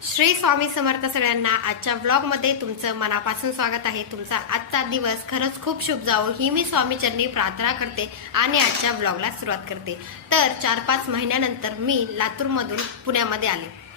श्री स्वामी समर्थ सगळ्यांना आजच्या व्लॉगमध्ये तुमचं मनापासून स्वागत आहे। तुमचा आजचा दिवस खरंच खूप शुभ जावो ही मी स्वामीचरणी प्रार्थना करते आणि आजच्या व्लॉगला सुरुवात करते। तर 4-5 महिन्यानंतर मी लातूरमधून पुण्यामध्ये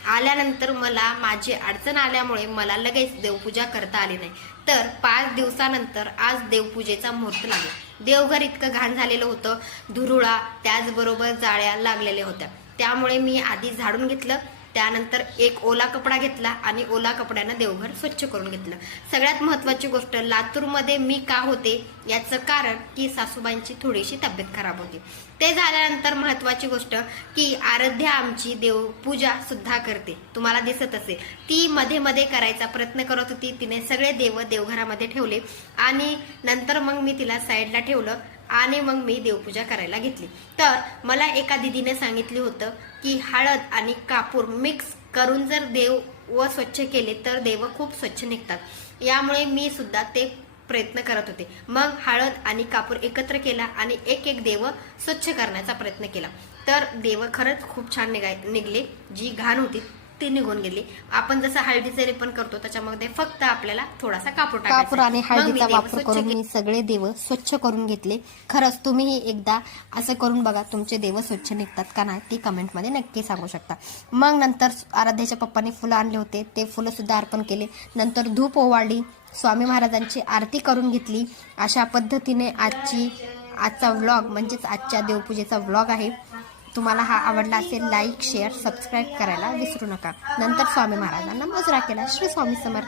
आल्यानंतर मला माझी अडचण आल्यामुळे मला लगेच देवपूजा करता आली नाही। तर 5 दिवसानंतर आज देवपूजेचा मुहूर्त लागला। देवघर इतकं घाण झालेलं होतं, धुरुळा त्याचबरोबर जाळ्या लागलेल्या होत्या, त्यामुळे मी आधी झाडून घेतलं। त्यानंतर एक ओला कपडा घेतला आणि ओला कपड्यानं देवघर स्वच्छ करून घेतलं। सगळ्यात महत्त्वाची गोष्ट, लातूरमध्ये मी का होते याचं कारण की सासूबाईंची थोडीशी तब्येत खराब होती। ते झाल्यानंतर महत्त्वाची गोष्ट की आराध्या आमची देवपूजा सुद्धा करते, तुम्हाला दिसत असेल। ती मध्ये मध्ये करायचा प्रयत्न करत होती, तिने सगळे देव देवघरामध्ये ठेवले आणि नंतर मग मी तिला साईडला ठेवलं आणि मग मी देवपूजा करायला घेतली। तर मला एका दीदीने सांगितले होतं की हळद आणि कापूर मिक्स करून जर देव व स्वच्छ केले तर देव खूप स्वच्छ निघतात। यामुळे मी सुद्धा ते प्रयत्न करत होते। मग हळद आणि कापूर एकत्र केला आणि एक एक देव स्वच्छ करण्याचा प्रयत्न केला। तर देव खरंच खूप छान निघले। जी घाण होती ती निघून गेली। आपण जसं हळदीचे लेपन करतो त्याच्यामध्ये फक्त आपल्याला थोडासा कापूर आणि हळदीचा वापर करून मी सगळे देव स्वच्छ करून घेतले। खरंच तुम्हीही एकदा असं करून बघा, तुमचे देव स्वच्छ निघतात का नाही ते कमेंटमध्ये नक्की सांगू शकता। मग नंतर आराध्याच्या पप्पांनी फुलं आणले होते, ते फुलं सुद्धा अर्पण केले। नंतर धूप ओवाळली, स्वामी महाराजांची आरती करून घेतली। अशा पद्धतीने आजचा व्लॉग म्हणजेच आजच्या देवपूजेचा व्लॉग आहे। तुम्हाला हा आवडला असेल लाईक शेअर सबस्क्राईब करायला विसरू नका। नंतर स्वामी महाराजांना मुजरा केला। श्री स्वामी समर्थ।